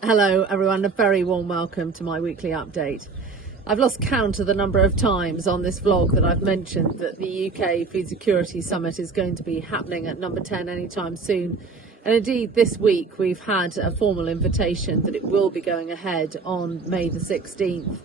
Hello everyone, a very warm welcome to my weekly update. I've lost count of the number of times on this vlog that I've mentioned that the UK Food Security Summit is going to be happening at number 10 anytime soon. And indeed this week we've had a formal invitation that it will be going ahead on May the 16th.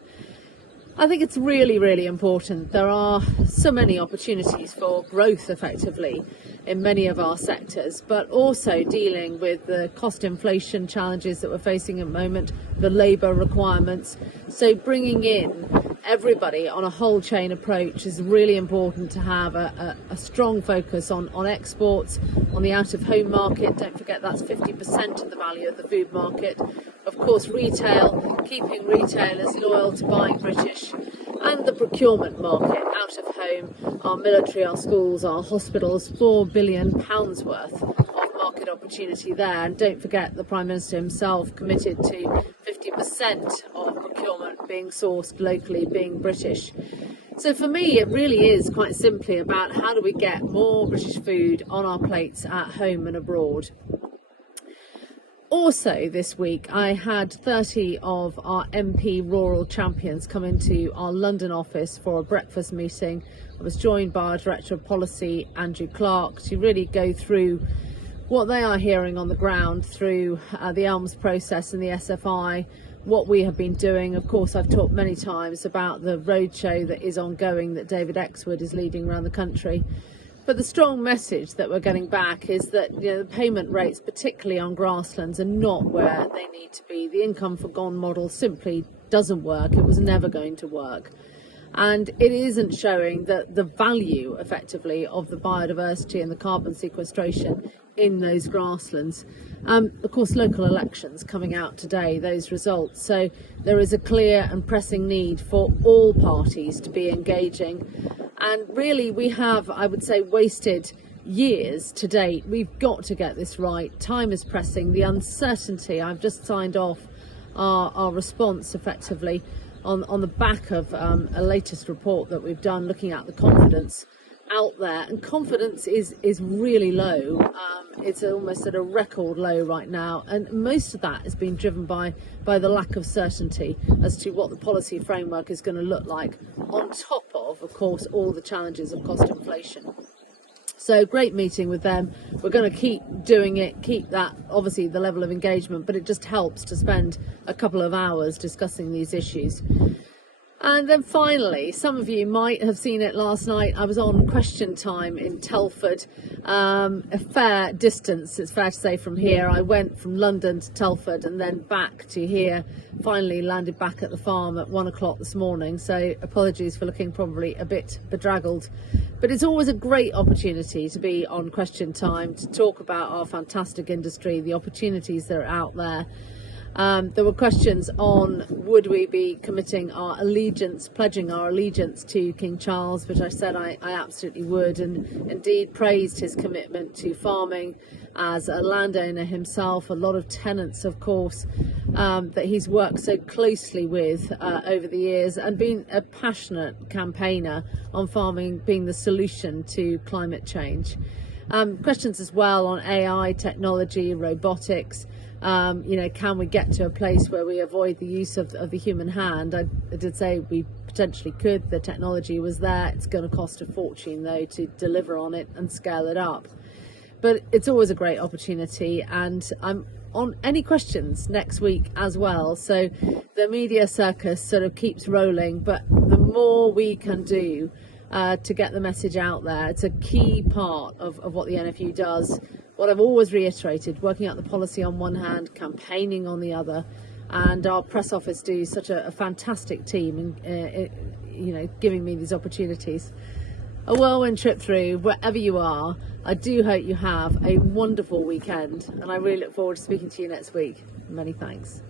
I think it's really important. There are so many opportunities for growth effectively in many of our sectors, but also dealing with the cost inflation challenges that we're facing at the moment, the labour requirements. So bringing in everybody on a whole chain approach is really important to have a strong focus on exports, on the out-of-home market. Don't forget that's 50% of the value of the food market. Of course, retail, keeping retailers loyal to buying British, and the procurement market, out of home, our military, our schools, our hospitals, £4 billion worth of market opportunity there. And don't forget the Prime Minister himself committed to 50% of procurement being sourced locally, being British. So for me, it really is quite simply about how do we get more British food on our plates at home and abroad. Also this week I had 30 of our MP rural champions come into our London office for a breakfast meeting. I was joined by our Director of Policy, Andrew Clark, to really go through what they are hearing on the ground through the ELMS process and the SFI, what we have been doing. Of course, I've talked many times about the roadshow that is ongoing that David Exwood is leading around the country. But the strong message that we're getting back is that the payment rates, particularly on grasslands, are not where they need to be. The income for gone model simply doesn't work. It was never going to work. And it isn't showing that the value, effectively, of the biodiversity and the carbon sequestration in those grasslands. Of course, local elections coming out today, those results. So there is a clear and pressing need for all parties to be engaging. And really, we have, I would say, wasted years to date. We've got to get this right. Time is pressing. The uncertainty, I've just signed off our response effectively on the back of a latest report that we've done looking at the confidence out there. And confidence is really low. It's almost at a record low right now. And most of that has been driven by the lack of certainty as to what the policy framework is going to look like, on top of course, all the challenges of cost inflation. So great meeting with them. We're going to keep doing it, keep that, obviously, the level of engagement, but it just helps to spend a couple of hours discussing these issues. And then finally, some of you might have seen it last night, I was on Question Time in Telford, a fair distance, it's fair to say, from here. I went from London to Telford and then back to here, finally landed back at the farm at 1 o'clock this morning, so apologies for looking probably a bit bedraggled. But it's always a great opportunity to be on Question Time, to talk about our fantastic industry, the opportunities that are out there. There were questions on would we be committing our allegiance, pledging our allegiance to King Charles, which I said I absolutely would, and indeed praised his commitment to farming as a landowner himself. A lot of tenants, of course, that he's worked so closely with over the years, and been a passionate campaigner on farming being the solution to climate change. Questions as well on AI, technology, robotics. Can we get to a place where we avoid the use of the human hand? I did say we potentially could. The technology was there. It's going to cost a fortune, though, to deliver on it and scale it up. But it's always a great opportunity, and I'm on any questions next week as well. So the media circus sort of keeps rolling, but the more we can do to get the message out there, it's a key part of what the NFU does. What I've always reiterated, working out the policy on one hand, campaigning on the other, and our press office do such a fantastic team in giving me these opportunities. A whirlwind trip through wherever you are. I do hope you have a wonderful weekend, and I really look forward to speaking to you next week. Many thanks.